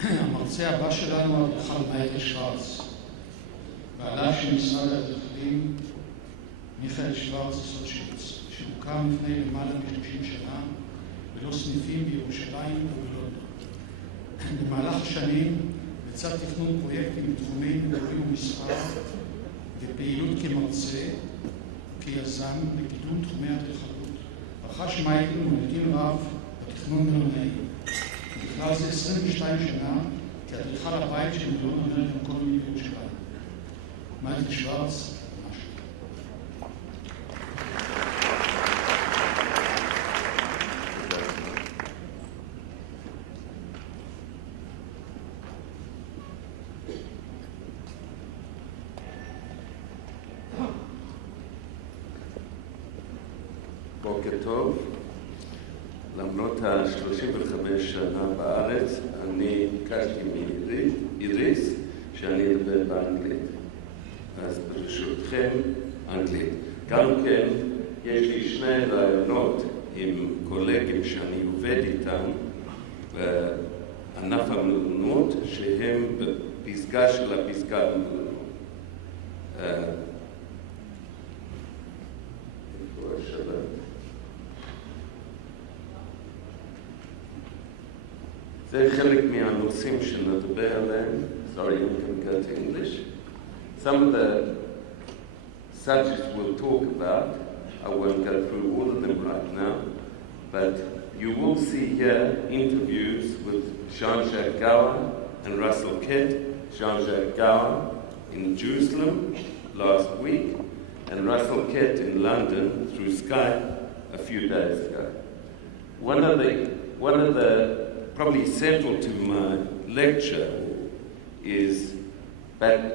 המרצה הבא שלנו אדריכל מייקל שוורץ, בעליו של משרד האדריכלים מיכאל Schwartz Associates, שהוקם לפני למעלה מ-30 שנה ולא סניפים בירושלים ובלונדון. במהלך השנים, לצד תכנון פרויקטים בתחומי מובילים ומסחר ופעילות כמרצה, כיזם לקידום תחומי האדריכלות, רכש מייקל מוניטין רב בתכנון מלונאי. בכלל זה 22 שנה כאדריכל הבית של מלון המלון בירושלים. מייקל שוורץ, בוקר טוב. למרות ה-35 שנה בארץ, אני ביקשתי מאיריס שאני אדבר באנגלית. אז ברשותכם, אנגלית. גם כן, יש לי שני ראיונות עם קולגים שאני עובד איתם בענף המלונות, שהם בפסגה של הפסגה המלונות. זה חלק מהנושאים שנדבר עליהם. Sorry, you can go to English. Some of the subjects we'll talk about, I won't go through all of them right now, but you will see here interviews with Jacques Gauer and Russell Kett. Jacques Gauer in Jerusalem last week, and Russell Kett in London through Skype a few days ago. One of the probably central to my lecture is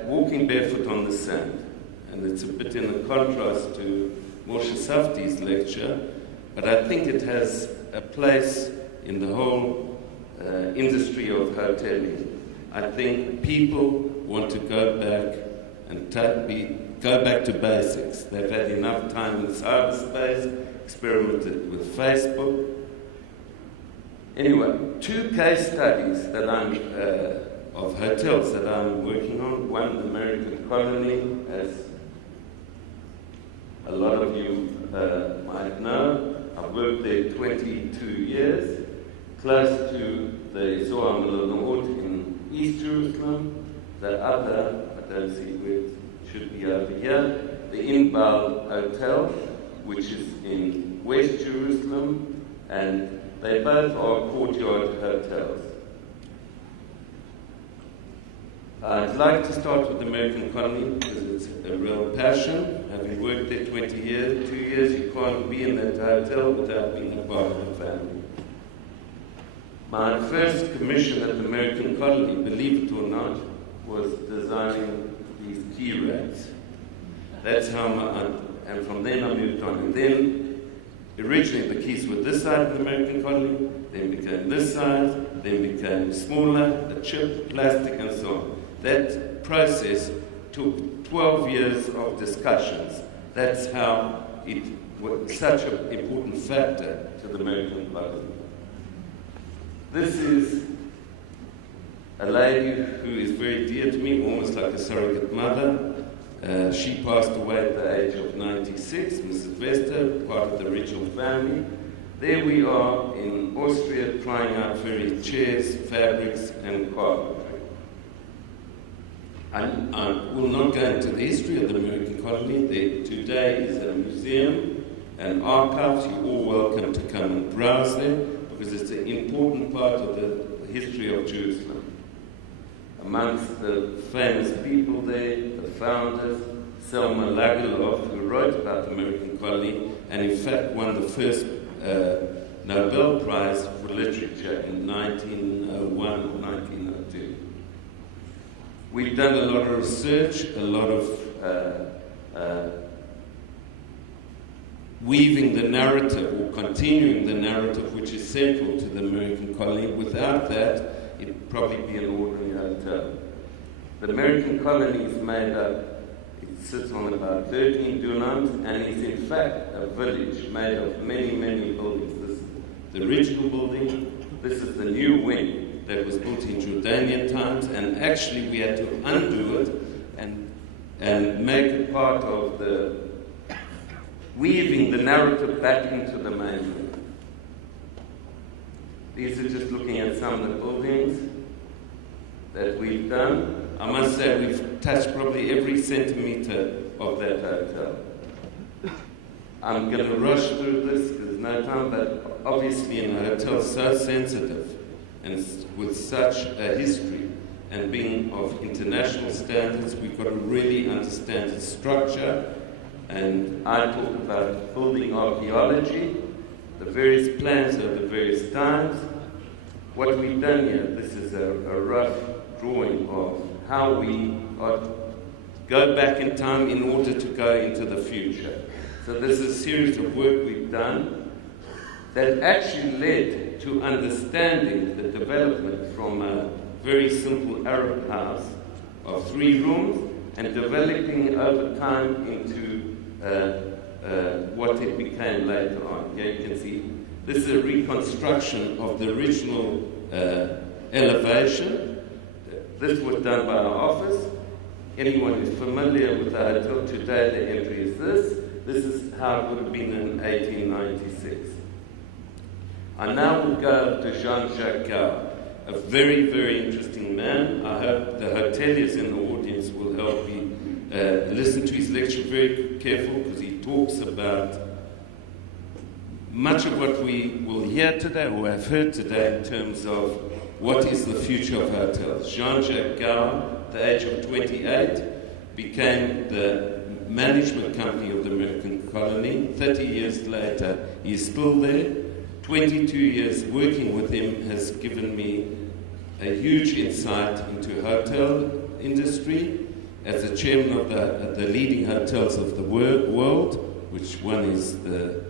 walking barefoot on the sand. And it's a bit in a contrast to Moshe Safdie's lecture, but I think it has a place in the whole industry of hoteling. I think people want to go back and go back to basics. They've had enough time in cyberspace, experimented with Facebook. Anyway, two case studies that of hotels that I'm working on. One, the American Colony, as a lot of you might know. I've worked there 22 years, close to the Malonot in East Jerusalem. The other, I don't see where it should be over here, the Inbal Hotel, which is in West Jerusalem, and they both are courtyard hotels. I'd like to start with the American Colony because it's a real passion. Having worked there 20 years, 2 years, you can't be in that hotel without being a part of the family. My first commission at the American Colony, believe it or not, was designing these key racks. That's how and from then I moved on. And then originally the keys were this side of the American Colony, then became this side, then became smaller, the chip, plastic, and so on. That process took 12 years of discussions. That's how it was such an important factor to the American Colony. This is a lady who is very dear to me, almost like a surrogate mother. She passed away at the age of 96, Mrs. Vester, part of the original family. There we are in Austria trying out various chairs, fabrics, and carpentry. I will not go into the history of the American Colony. There today is a museum and archives. You're all welcome to come and browse there because it's an important part of the history of Jerusalem. Amongst the famous people there, the founders, Selma Lagerlof, who wrote about the American Colony and in fact won the first Nobel Prize for Literature in 1901 or 1902. We've done a lot of research, a lot of weaving the narrative or continuing the narrative which is central to the American Colony. Without that, it'd probably be an ordinary hotel. The American Colony is made up It sits on about 13 dunams and is in fact a village made of many, many buildings. This is the original building. This is the new wing that was built in Jordanian times, and actually we had to undo it and make it part of the weaving the narrative back into the main room. These are just looking at some of the buildings that we've done. I must say we've touched probably every centimeter of that hotel. I'm going to rush through this because there's no time, but obviously in a hotel so sensitive and with such a history and being of international standards, we've got to really understand its structure. And I talk about building archaeology, the various plans of the various times. What we've done here, this is a rough drawing of how we go back in time in order to go into the future. So this is a series of work we've done that actually led to understanding the development from a very simple Arab house of 3 rooms and developing over time into what it became later on. Okay, you can see this is a reconstruction of the original elevation. This was done by our office. Anyone who's familiar with the hotel today, the entry is this. This is how it would have been in 1896. I now will go to Jacques Gauer, a very, very interesting man. I hope the hoteliers in the audience will help me listen to his lecture very careful, because he talks about much of what we will hear today or have heard today in terms of what is the future of hotels. Jacques Gauer, at the age of 28, became the management company of the American colony. 30 years later, he is still there. 22 years working with him has given me a huge insight into hotel industry. As the chairman of the leading hotels of the world, which one is the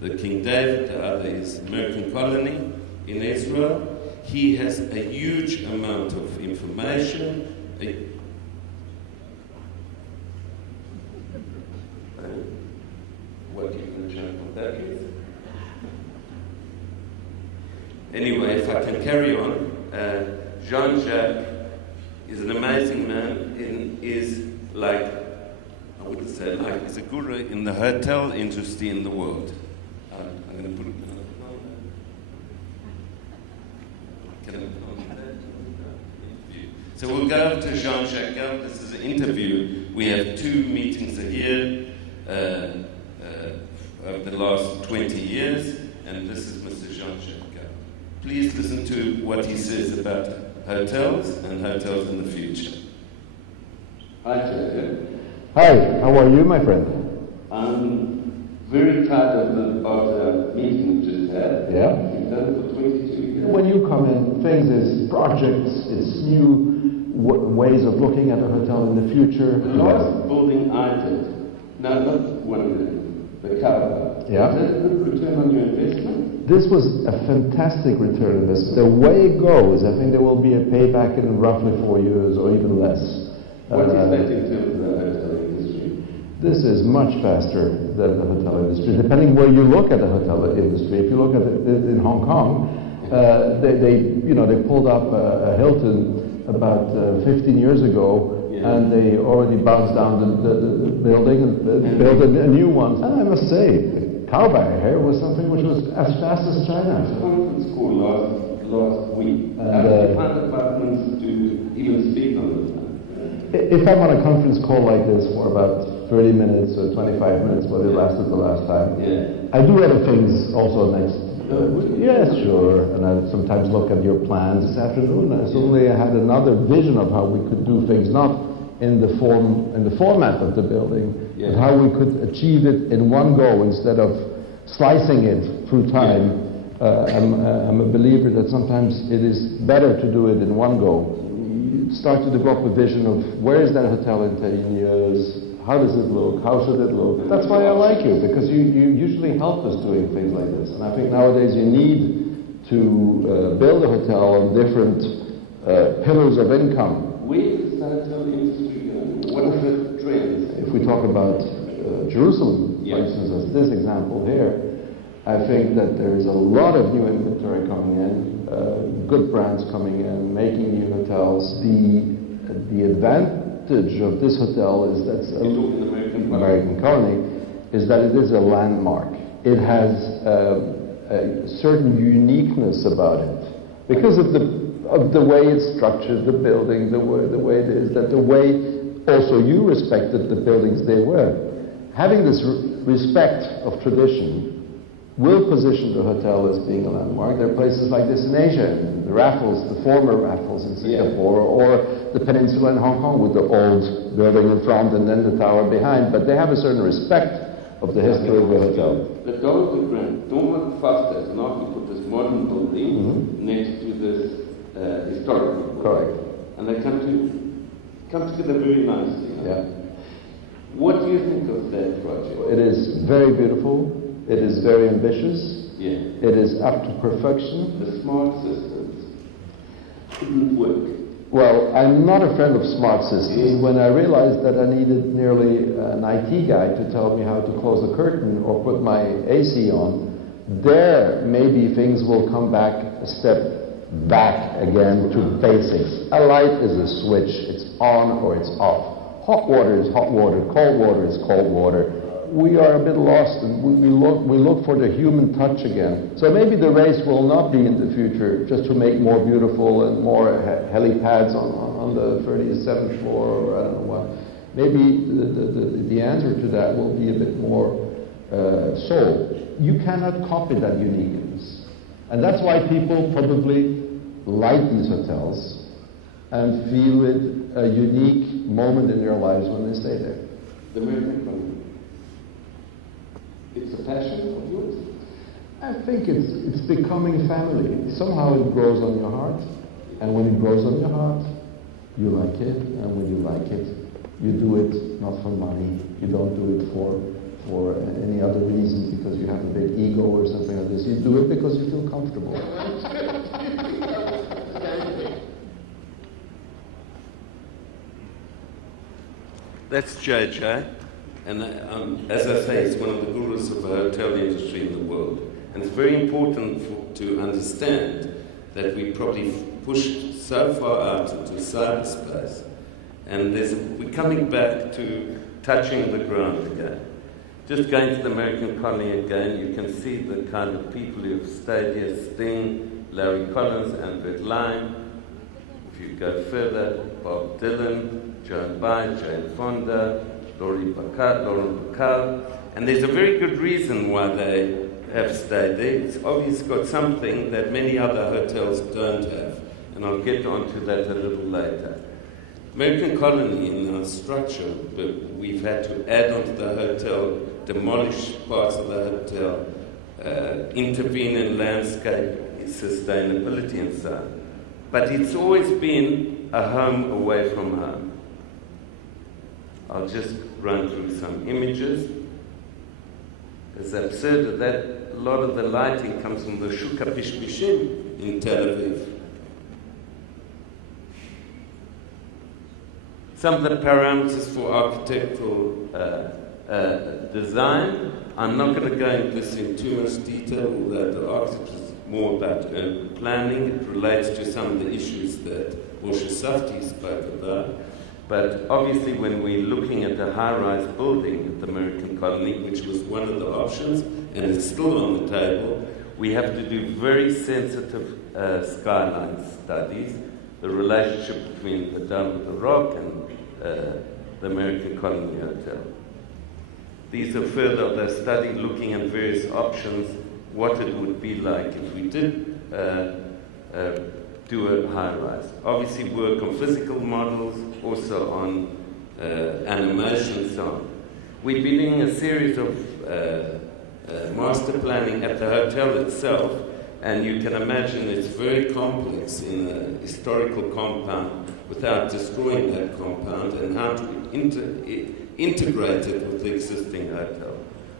King David, the other is American colony in Israel, he has a huge amount of information. What you can check on that is. Anyway, if I can carry on, Jean-Jacques is an amazing man and is like, I wouldn't say like, he's a guru in the hotel industry in the world. I'm going to put it So we'll go over to Jean-Jacques Gauer. This is an interview. We have 2 meetings a year over the last 20 years, and this is Mr. Jean-Jacques Gauer. Please listen to what he says about hotels and hotels in the future. Hi, Jacques. Hi, how are you, my friend? I'm very proud of the meeting we just had. Yeah? We've done it for 22 years. When you come in, things is projects, it's new ways of looking at a hotel in the future. The last building I did, no, not one of them, the cover. Yeah? Is that a good return on your investment? This was a fantastic return on investment. The way it goes, I think there will be a payback in roughly 4 years or even less. What is that in terms of the hotel industry? This is much faster than the hotel industry, depending where you look at the hotel industry. If you look at it in Hong Kong, they pulled up a Hilton about 15 years ago, yeah. and they already bounced down the building and built a new one. And I must say, Cowboy here was something which was as fast as China. Conference call last week. I found apartments to even speak on it. If I'm on a conference call like this for about 30 minutes or 25 minutes, what it lasted the last time, yeah. I do other things also next. Yes, sure. And I sometimes look at your plans this afternoon. And suddenly I had another vision of how we could do things, not in the format of the building, yeah. but how we could achieve it in one go instead of slicing it through time. Yeah. I'm a believer that sometimes it is better to do it in one go. You start to develop a vision of where is that hotel in 10 years, how does it look, how should it look. That's why I like you, because you usually help us doing things like this. And I think nowadays you need to build a hotel on different pillars of income. Where is the hotel industry going? What are the trends? talk about Jerusalem, for instance, as this example here, I think that there is a lot of new inventory coming in, good brands coming in, making new hotels. The advantage of this hotel is that American Colony is that it is a landmark. It has a certain uniqueness about it because of the way it's structured, the building, the way it is, that the way also you respected the buildings they were. Having this respect of tradition will position the hotel as being a landmark. There are places like this in Asia, the Raffles, the former Raffles in Singapore, or the peninsula in Hong Kong with the old building in front and then the tower behind, but they have a certain respect of the history of the hotel. The door of the grand, don't fast as not to put this modern building next to this historical building. Correct. And they come together very nicely. Yeah. What do you think of that project? It is very beautiful. It is very ambitious. Yeah. It is up to perfection. The smart systems didn't work. Well, I'm not a friend of smart systems. When I realized that I needed nearly an IT guy to tell me how to close a curtain or put my AC on, there maybe things will come back a step back again to basics. A light is a switch. It's on or it's off. Hot water is hot water. Cold water is cold water. We are a bit lost, and we look for the human touch again. So maybe the race will not be in the future just to make more beautiful and more helipads on the 37th floor, or I don't know what. Maybe the answer to that will be a bit more soul. You cannot copy that uniqueness. And that's why people probably like these hotels and feel it a unique moment in their lives when they stay there. The American Colony. It's a passion of yours? I think it's becoming family. Somehow it grows on your heart. And when it grows on your heart, you like it. And when you like it, you do it not for money. You don't do it for any other reason because you have a big ego or something like this. You do it because you feel comfortable. That's JJ. And as I say, it's one of the gurus of the hotel industry in the world. And it's very important to understand that we probably pushed so far out into cyberspace. And we're coming back to touching the ground again. Just going to the American Colony again, you can see the kind of people who have stayed here: Sting, Larry Collins, Andrew Lyne. If you go further, Bob Dylan, Joan Baez, Jane Fonda, Lauren Bacall. And there's a very good reason why they have stayed there. It's obviously got something that many other hotels don't have. And I'll get onto that a little later. American Colony in our structure, but we've had to add onto the hotel, demolish parts of the hotel, intervene in landscape, sustainability and so on. But it's always been a home away from home. I'll just run through some images. It's absurd that a lot of the lighting comes from the Shuka Pishpishim in Tel Aviv. Some of the parameters for architectural design. I'm not going to go into this in too much detail, although the architecture is more about urban planning. It relates to some of the issues that Moshe Safdie spoke about. But obviously when we're looking at the high-rise building at the American Colony, which was one of the options, and it's still on the table, we have to do very sensitive skyline studies, the relationship between the Dome of the Rock and the American Colony Hotel. These are further of the study looking at various options, what it would be like if we did do a high-rise. Obviously work on physical models, also on animation and so on. We've been doing a series of master planning at the hotel itself, and you can imagine it's very complex in a historical compound without destroying that compound, and how to integrate it with the existing hotel.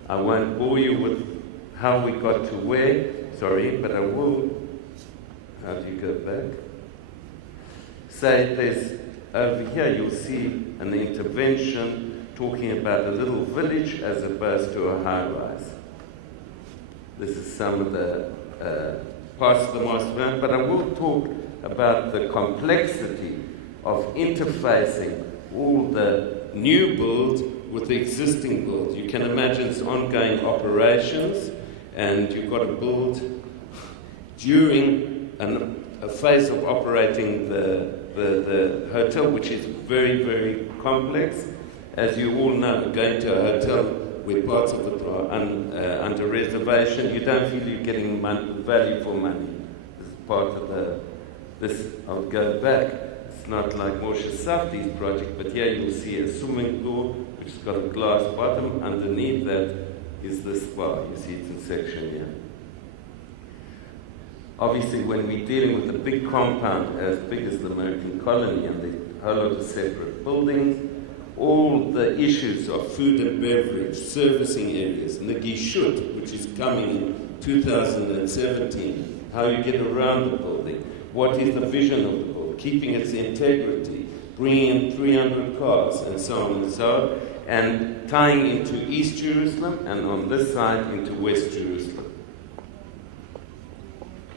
I won't bore you with how we got to where, but I will. How do you go back? Say there's, over here you'll see an intervention talking about a little village as opposed to a high-rise. This is some of the parts of the master plan, but I will talk about the complexity of interfacing all the new builds with the existing builds. You can imagine it's ongoing operations, and you've got to build during a phase of operating the hotel, which is very, very complex. As you all know, going to a hotel where parts of it are under reservation, you don't feel you're getting value for money. This is part of I'll go back. It's not like Moshe Safdie's project, but here you'll see a swimming pool which has got a glass bottom. Underneath that is the spa. You see it's in section here. Obviously, when we're dealing with a big compound as big as the American colony and the whole lot of separate buildings, all the issues of food and beverage, servicing areas, Nagishut, which is coming in 2017, how you get around the building, what is the vision of the building, keeping its integrity, bringing in 300 cars, and so on and so on, and tying into East Jerusalem, and on this side into West Jerusalem.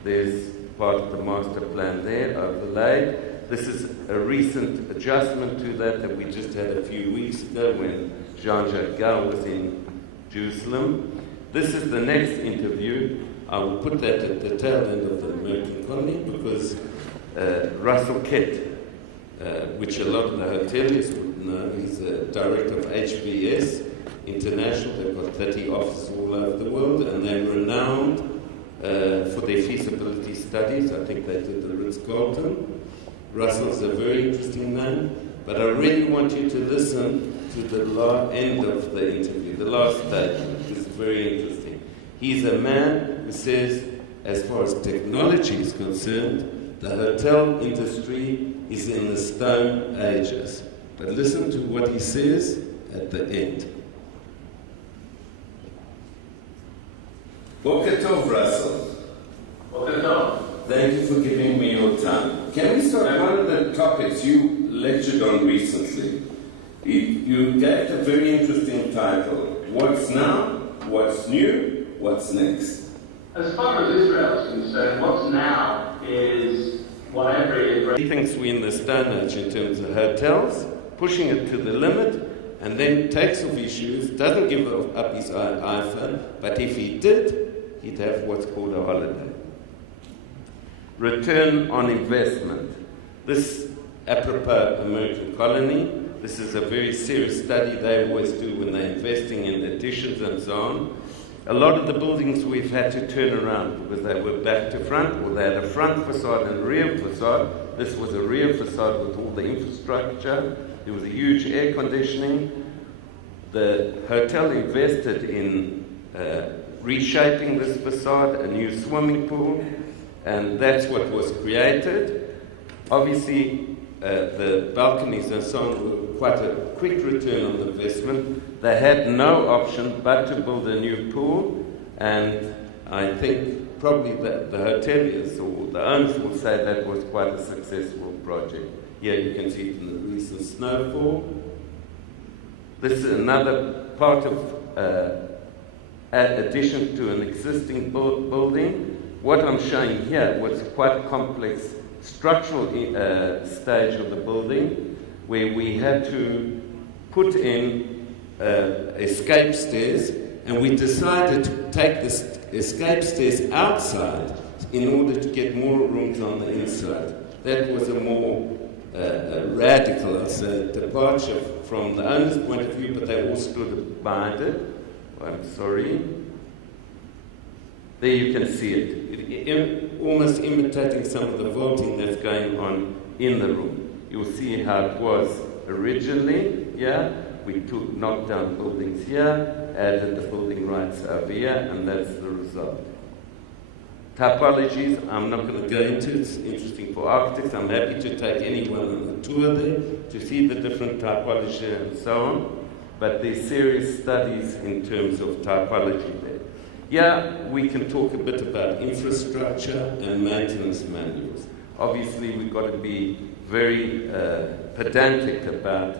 There's part of the master plan there, overlaid. This is a recent adjustment to that we just had a few weeks ago when Jacques Gauer was in Jerusalem. This is the next interview. I will put that at the tail end of the American colony because Russell Kett, which a lot of the hoteliers would know, he's a director of HBS International. They've got 30 offices all over the world, and they're renowned for their feasibility studies. I think they did the Ritz-Carlton. Russell's a very interesting name, but I really want you to listen to the end of the interview, the last statement, which is very interesting. He's a man who says, as far as technology is concerned, the hotel industry is in the stone ages. But listen to what he says at the end. Boker Tov, Russell. Boker Tov. Thank you for giving me your time. Can we start one of the topics you lectured on recently? You gave a very interesting title. What's now? What's new? What's next? As far as Israel is concerned, what's now is whatever He thinks we're in the Stone Age in terms of hotels, pushing it to the limit, and then takes off his shoes, doesn't give up his iPhone, but if he did, he'd have what's called a holiday. Return on investment. This, apropos American colony, this is a very serious study they always do when they're investing in additions and so on. A lot of the buildings we've had to turn around because they were back to front, or they had a front facade and rear facade. This was a rear facade with all the infrastructure. There was a huge air conditioning. The hotel invested in reshaping this facade, a new swimming pool, and that's what was created. Obviously, the balconies and so on were quite a quick return on investment. They had no option but to build a new pool, and I think probably the hoteliers or the owners will say that was quite a successful project. Here you can see it in the recent snowfall. This is another part of addition to an existing building. What I'm showing here was quite a complex structural stage of the building where we had to put in escape stairs, and we decided to take the escape stairs outside in order to get more rooms on the inside. That was a more radical departure from the owner's point of view, but they all stood behind it. I'm sorry. There you can see it, almost imitating some of the vaulting that's going on in the room. You'll see how it was originally. Yeah, we knocked down buildings here, added the building rights over here, and that's the result. Typologies, I'm not going to go into. It's interesting for architects. I'm happy to take anyone on a tour there to see the different typology and so on. But there's serious studies in terms of typology there. Yeah, we can talk a bit about infrastructure and maintenance manuals. Obviously, we've got to be very pedantic about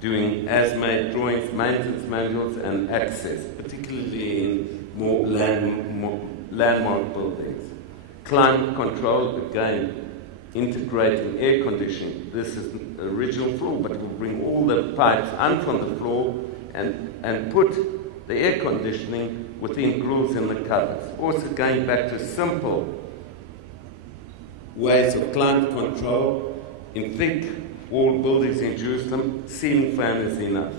doing as-made drawings, maintenance manuals, and access, particularly in more landmark buildings. Climate control, again, integrating air conditioning. This is the original floor, but we'll bring all the pipes on from the floor and put the air conditioning within grooves in the cupboards. Also going back to simple ways of climate control. In thick walled buildings in Jerusalem, ceiling fan is enough.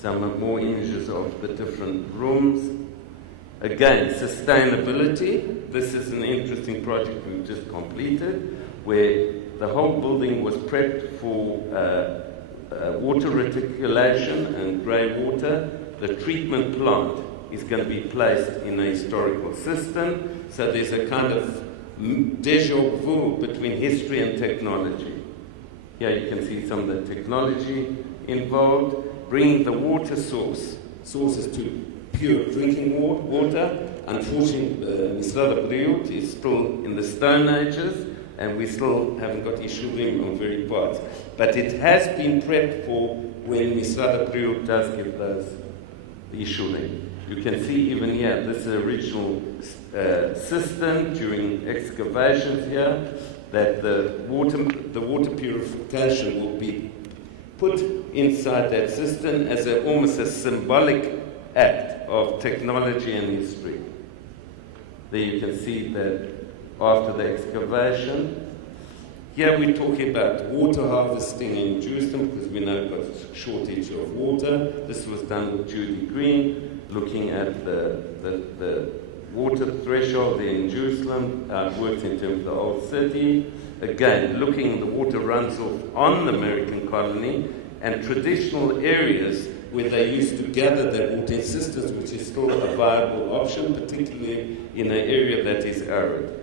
Some more images of the different rooms. Again, sustainability. This is an interesting project we've just completed, where the whole building was prepped for water reticulation and grey water. The treatment plant is going to be placed in a historical system, so there's a kind of déjà vu between history and technology. Here you can see some of the technology involved, bringing the water sources to pure drinking water. Unfortunately, Misrad Abdiyut is still in the Stone Ages, and we still haven't got Ishurim on very parts. But it has been prepped for when Misrad Abdiyut does give those Ishurim. You can see even here, this is original system during excavations here, that the water purification will be put inside that system as almost a symbolic act of technology and history. There you can see that after the excavation. Here we're talking about water harvesting in Jerusalem, because we know we've got a shortage of water. This was done with Judy Green, looking at the water threshold there in Jerusalem, worked in terms of the old city. Again, looking, the water runs off on the American colony, and traditional areas where they used to gather their water in cisterns, which is still a viable option, particularly in an area that is arid.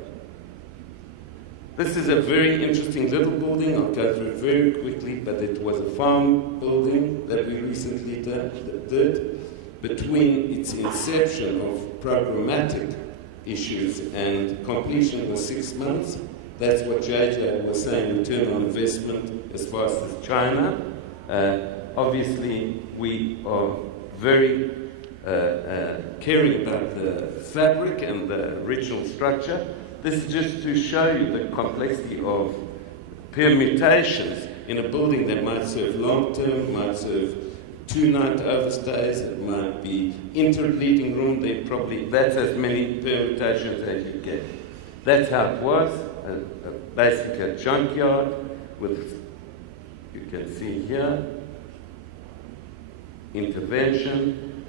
This is a very interesting little building. I'll go through it very quickly, but it was a farm building that we recently did. Between its inception of programmatic issues and completion was 6 months. That's what JJ was saying, return on investment as far as China. Obviously, we are very caring about the fabric and the original structure. This is just to show you the complexity of permutations in a building that might serve long-term, might serve 2-night overstays, it might be interleading room. That's as many permutations as you get. That's how it was, basically a junkyard with, you can see here, intervention,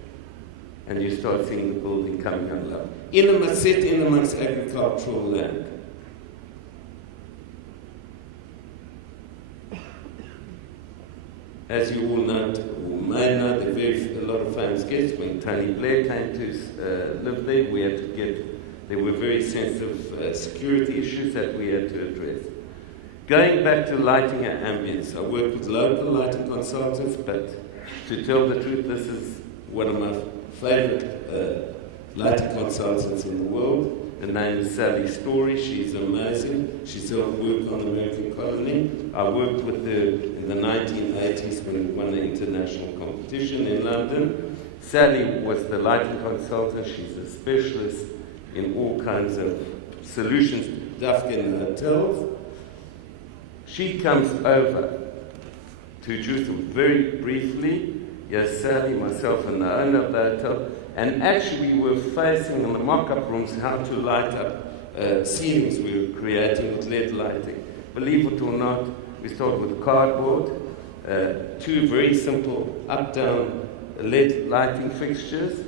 and you start seeing the building coming online. Set in amongst agricultural land. As you all know, or may know, there are a lot of famous guests. When Tony Blair came to live there, we had to there were very sensitive security issues that we had to address. Going back to lighting and ambience, I work with local lighting consultants, but to tell the truth, this is one of my favorite lighting consultants in the world. Her name is Sally Story. She's amazing. She's helped work on the American colony. I worked with her in the 1980s when we won the international competition in London. Sally was the lighting consultant. She's a specialist in all kinds of solutions, dafka in hotels. She comes over to Jerusalem very briefly. Yes, Sally, myself, and the owner of the hotel. And actually, we were facing in the mock-up rooms how to light up ceilings we were creating with LED lighting. Believe it or not, we started with cardboard, 2 very simple up-down LED lighting fixtures.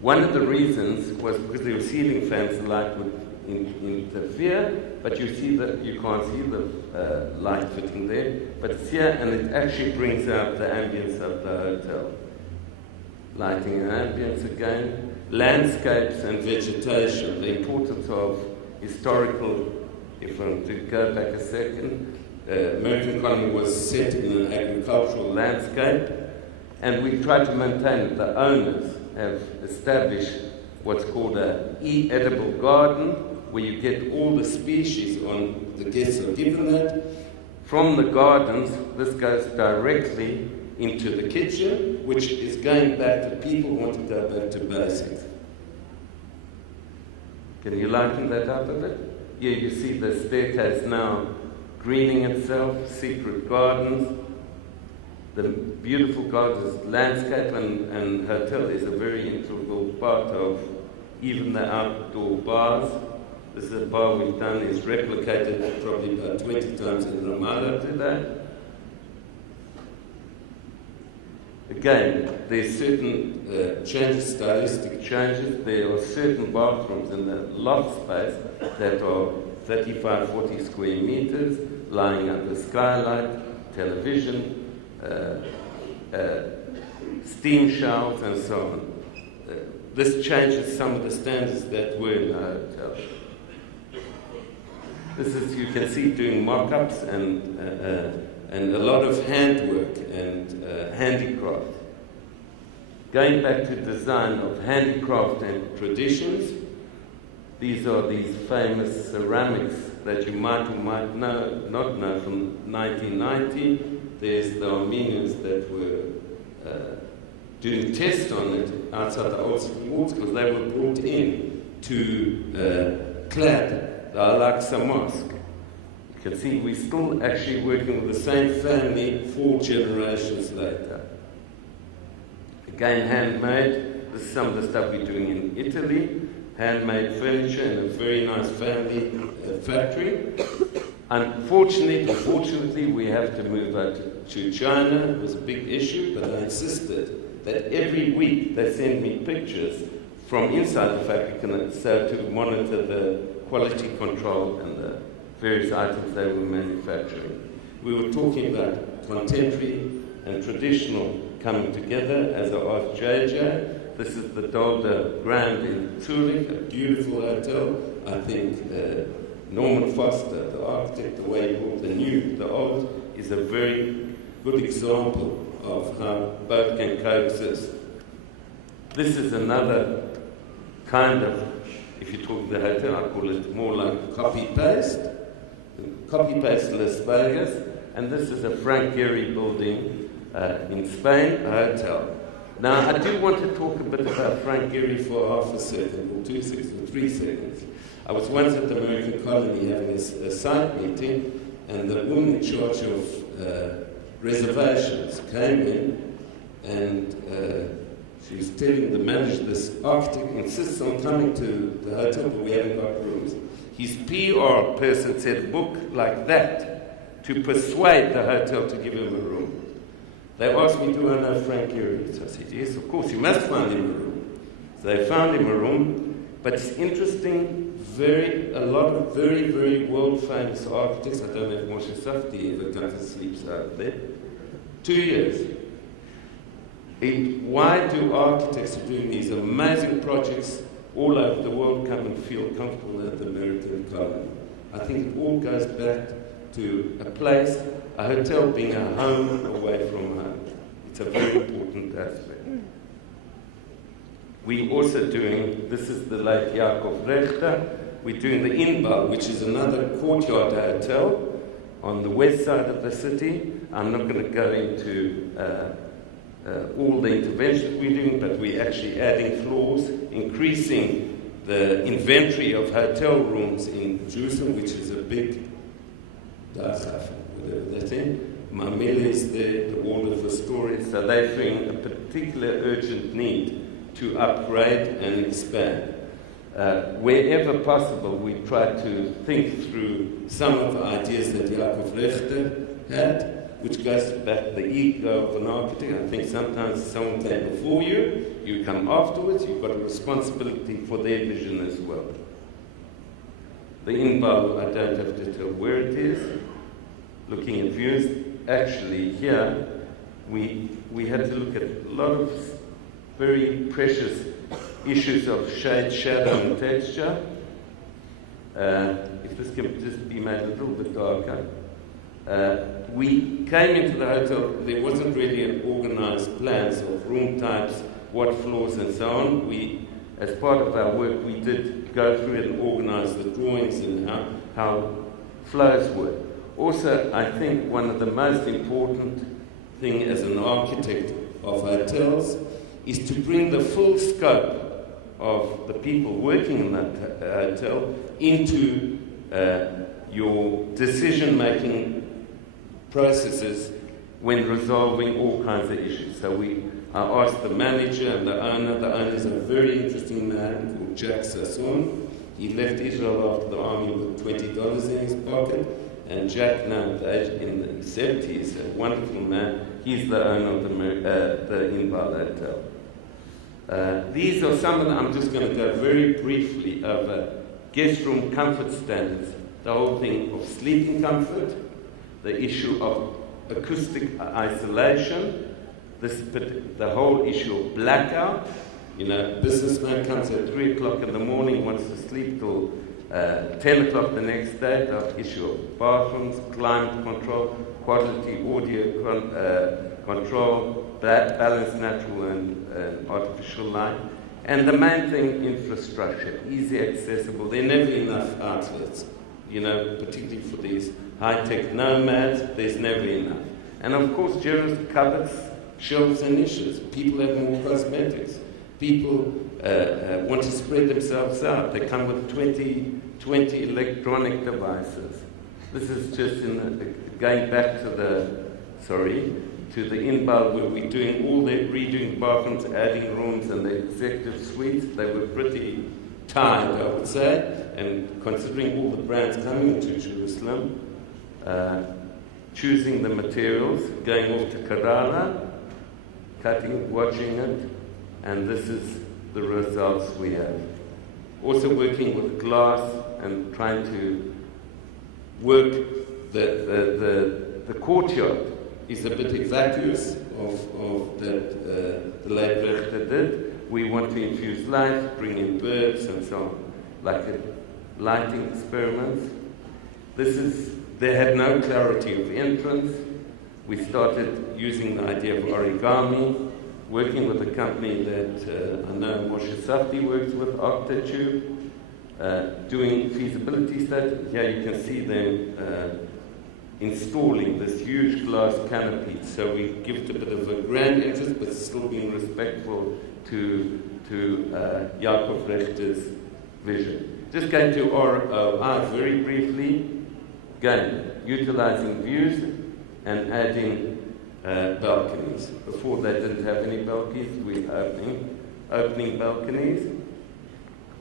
One of the reasons was because there were ceiling fans, the light would interfere, but you see that you can't see the light fitting there. But it's here, and it actually brings out the ambience of the hotel. Lighting and ambience again, landscapes and vegetation, the importance of historical, if I want to go back a second, American colony was set in an agricultural landscape, and we try to maintain it. The owners have established what's called an edible garden, where you get all the species on, the guests are given that, From the gardens, this goes directly into the kitchen, which is going back to people who want to go back to basics. Can you lighten that up a bit? Here you see the staircase now greening itself, secret gardens. The beautiful gardens, landscape and hotel is a very integral part of even the outdoor bars. This is a bar we've done, is replicated probably about 20 times in Ramallah today. Again, there's certain changes, stylistic changes. There are certain bathrooms in the loft space that are 35, 40 square meters, lying under skylight, television, steam showers, and so on. This changes some of the standards that were in the hotel. This is, you can see, doing mock-ups and a lot of handwork and handicraft. Going back to design of handicraft and traditions, these are these famous ceramics that you might or might not know from 1990. There's the Armenians that were doing tests on it outside the old city walls because they were brought in to clad the Al-Aqsa Mosque. You can see we're still actually working with the same family 4 generations later. Again, handmade. This is some of the stuff we're doing in Italy. Handmade furniture in a very nice family factory. Unfortunately, we have to move out to China. It was a big issue, but I insisted that every week they send me pictures from inside the factory so to monitor the quality control and the various items they were manufacturing. We were talking about contemporary and traditional coming together. As I asked JJ, this is the Dolder Grand in Zurich, a beautiful hotel. I think Norman Foster, the architect, the way he brought the new, the old, is a very good example of how both can coexist. This is another kind of, if you talk the hotel, I call it more like copy-paste Las Vegas, and this is a Frank Gehry building in Spain, a hotel. Now, I do want to talk a bit about Frank Gehry for half a second, or 2 seconds, or 3 seconds. I was once at the American Colony having a site meeting, and the woman in charge of reservations came in, and she was telling the manager, this architect insists on coming to the hotel, but we haven't got rooms. His PR person said, book like that to persuade the hotel to give him a room. They asked me, do I know Frank Gehry? So I said, yes, of course, you must find him a room. So they found him a room, but it's interesting, a lot of very, very world-famous architects. I don't know if Moshe Safdie ever comes and sleeps out there. 2 years. Why do architects who are doing these amazing projects all over the world come and feel comfortable at the American Colony? I think it all goes back to a place, a hotel being a home away from home. It's a very important aspect. We're also doing, this is the late Jakob Rechter, we're doing the Inbal, which is another courtyard hotel on the west side of the city. I'm not going to go into all the interventions we're doing, but we're actually adding floors, increasing the inventory of hotel rooms in Jerusalem, which is a big dachaf, whatever that's in. Mamela is there, the Order for Storage, so they're feeling a particular urgent need to upgrade and expand. Wherever possible, we try to think through some of the ideas that Jakob Rechter had, which goes back to the ego of an architect. I think sometimes someone came before you, you come afterwards, you've got a responsibility for their vision as well. The Inbal, I don't have to tell where it is. Looking at views, actually here, we had to look at a lot of very precious issues of shade, shadow, and texture. If this can just be made a little bit darker. We came into the hotel, there wasn't really an organized plans of room types, what floors and so on. As part of our work, we did go through it and organize the drawings and how flows were. Also, I think one of the most important thing as an architect of hotels is to bring the full scope of the people working in that hotel into your decision-making processes when resolving all kinds of issues. So I asked the manager and the owner. The owner is a very interesting man called Jacques Gauer. He left Israel after the army with $20 in his pocket, and Jacques, now in the 70s, a wonderful man. He's the owner of the Inbal Hotel. These are some of them. I'm just going to go very briefly over guest room comfort standards, the whole thing of sleeping comfort, the issue of acoustic isolation, the whole issue of blackout. You know, a businessman comes at 3 o'clock in the morning, wants to sleep till 10 o'clock the next day. The issue of bathrooms, climate control, quality audio control, balanced natural and artificial light. And the main thing, infrastructure, easy accessible. There are never enough outlets, you know, particularly for these high-tech nomads, there's never enough. And of course, generous cupboards, shelves and niches. People have more cosmetics. People want to spread themselves out. They come with 20 electronic devices. This is just going back to the Inbal, where we're doing all the redoing bathrooms, adding rooms, and the executive suites. They were pretty tired, I would say, and considering all the brands coming into Jerusalem, choosing the materials, going off to Kerala, cutting, watching it, and this is the results we have. Also working with glass and trying to work the courtyard is a bit exiguous of that the Leibrechter did. We want to infuse light, bring in birds and so on, like lighting experiments. They had no clarity of entrance. We started using the idea of origami, working with a company that I know Moshe Safdie works with, Octatube, doing feasibility studies. Here you can see them installing this huge glass canopy. So we give it a bit of a grand interest, but still being respectful to Yaakov Rechter's vision. Just going to ROI very briefly. Again, utilizing views and adding balconies. Before they didn't have any balconies, we're opening balconies.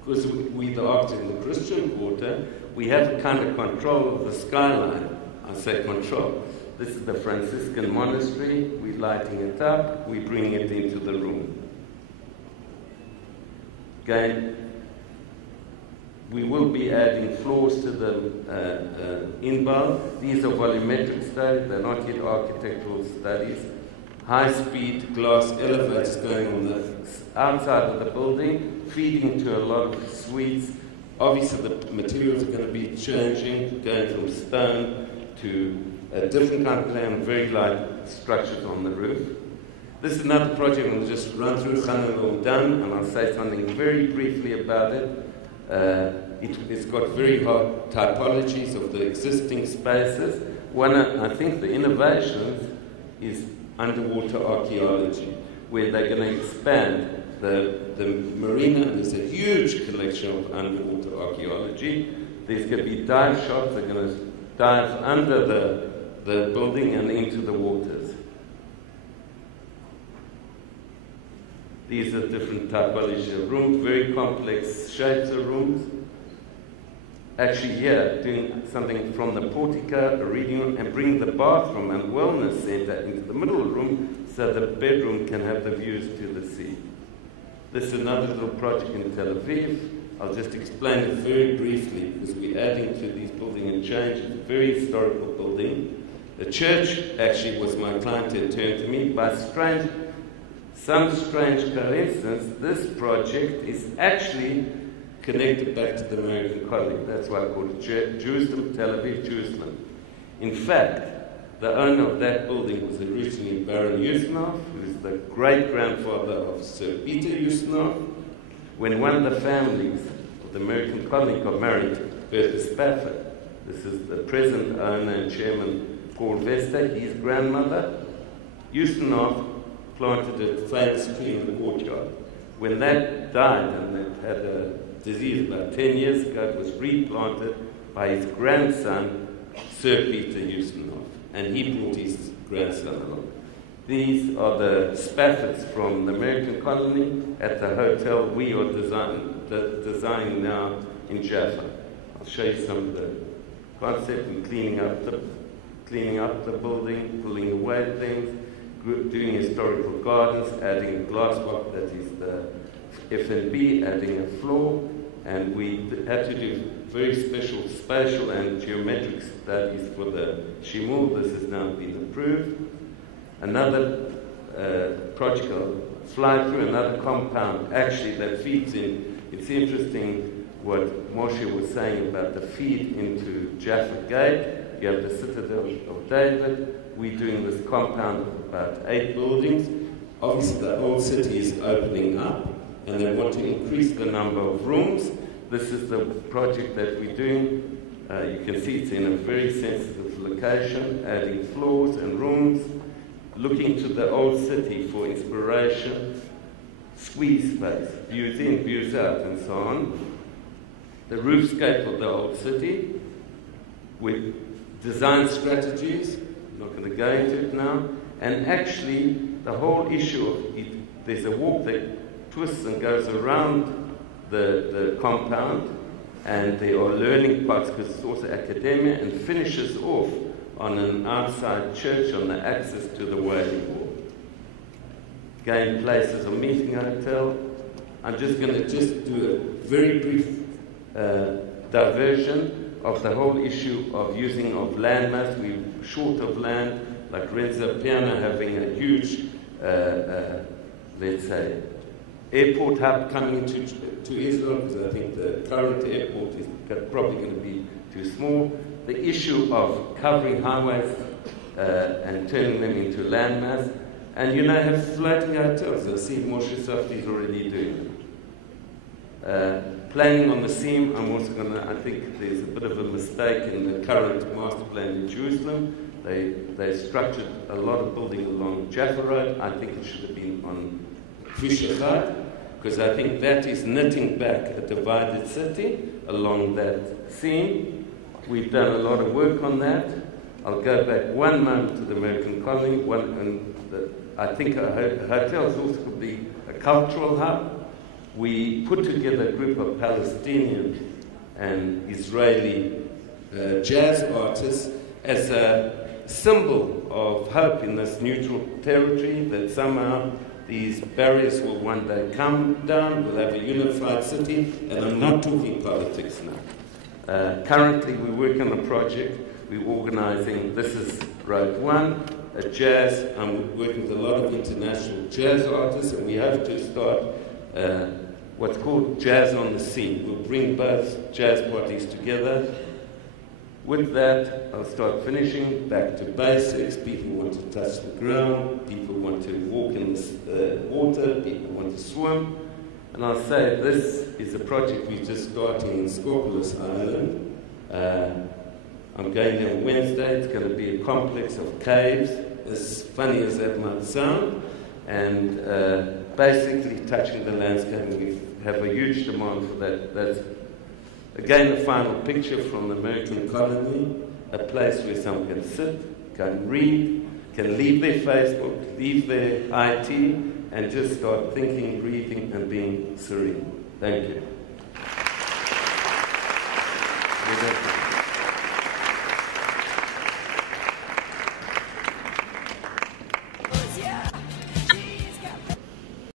Because we the architect in the Christian Quarter, we have a kind of control of the skyline. I say control. This is the Franciscan monastery. We're lighting it up. We're bringing it into the room. Again, we will be adding floors to the Inbal. These are volumetric studies. They're not yet architectural studies. High-speed glass elevators going on the outside of the building, feeding to a lot of suites. Obviously, the materials are going to be changing, going from stone to a different kind of plan, very light structures on the roof. This is another project I'm going to just run through, done, and I'll say something very briefly about it. It's got very hard typologies of the existing spaces. One, I think the innovations is underwater archaeology, where they're going to expand the marina. There's a huge collection of underwater archaeology. There's going to be dive shops. They're going to dive under the building and into the waters. These are different typologies of rooms, very complex shapes of rooms. Actually here, doing something from the portico, a reading room, and bringing the bathroom and wellness center into the middle of the room so the bedroom can have the views to the sea. This is another little project in Tel Aviv. I'll just explain it very briefly because we're adding to these building and change. It's a very historical building. The church actually was my client who turned to me. By some strange coincidence, this project is actually connected back to the American colony. That's why I call it Jerusalem, Tel Aviv, Jerusalem. In fact, the owner of that building was originally Baron Yusnov, who is the great-grandfather of Sir Peter Yusnov. When one of the families of the American colony got married to Bertha Spafford, This is the present owner and chairman, Paul Vester. His grandmother, Ustinov, planted a famous tree in the courtyard. When that died and it had a disease about 10 years ago, it was replanted by his grandson, Sir Peter Ustinov, and he brought his grandson along. These are the Spaffords from the American colony at the hotel we are designing now in Jaffa. I'll show you some of the concept and cleaning up the building, pulling away things, doing historical gardens, adding a glass block that is the F&B, adding a floor, and we had to do very special spatial and geometric studies for the Shimul. This has now been approved. Another project, I'll fly through another compound actually that feeds in. It's interesting what Moshe was saying about the feed into Jaffa Gate. You have the Citadel of David. We're doing this compound of about 8 buildings. Obviously the old city is opening up and they want to increase the number of rooms. This is the project that we're doing. You can see it's in a very sensitive location, adding floors and rooms, looking to the old city for inspiration, squeeze space, views in, views out, and so on. The roofscape of the old city with design strategies, I'm not going to go into it now, and actually the whole issue of it, there's a walk that twists and goes around the compound, and there are learning parts because it's also academia, and finishes off on an outside church on the access to the Wailing Wall. Again, places of meeting hotel. I'm just going to do a very brief diversion of the whole issue of using of landmass. We're short of land, like Renzo Piano having a huge, let's say, airport hub coming to Israel, because I think the current airport is probably going to be too small. The issue of covering highways and turning them into landmass, and have floating hotels. I see Moshe Safdie is already doing it. Planning on the seam, I think there's a bit of a mistake in the current master plan in Jerusalem. They structured a lot of building along Jaffa Road. I think it should have been on Fischer, because I think that is knitting back a divided city along that seam. We've done a lot of work on that. I'll go back one moment to the American colony. I think hotels also could be a cultural hub. We put together a group of Palestinian and Israeli jazz artists as a symbol of hope in this neutral territory, that somehow these barriers will one day come down, we'll have a unified city, and I'm not talking politics now. Currently we're working on a project, we're organising, this is Road 1, a jazz, I'm working with a lot of international jazz artists, and we have to start what's called Jazz on the Scene. We'll bring both jazz parties together. With that, I'll start finishing, back to basics. People want to touch the ground, people want to walk in the water, people want to swim. And I'll say this is a project we're just starting in Scorpius Island. I'm going there on Wednesday. It's going to be a complex of caves, as funny as that might sound, and basically touching the landscape. We have a huge demand for that. That's, again, the final picture from the American colony, a place where someone can sit, can read, can leave their Facebook, leave their IT, and just start thinking, breathing, and being serene. Thank you.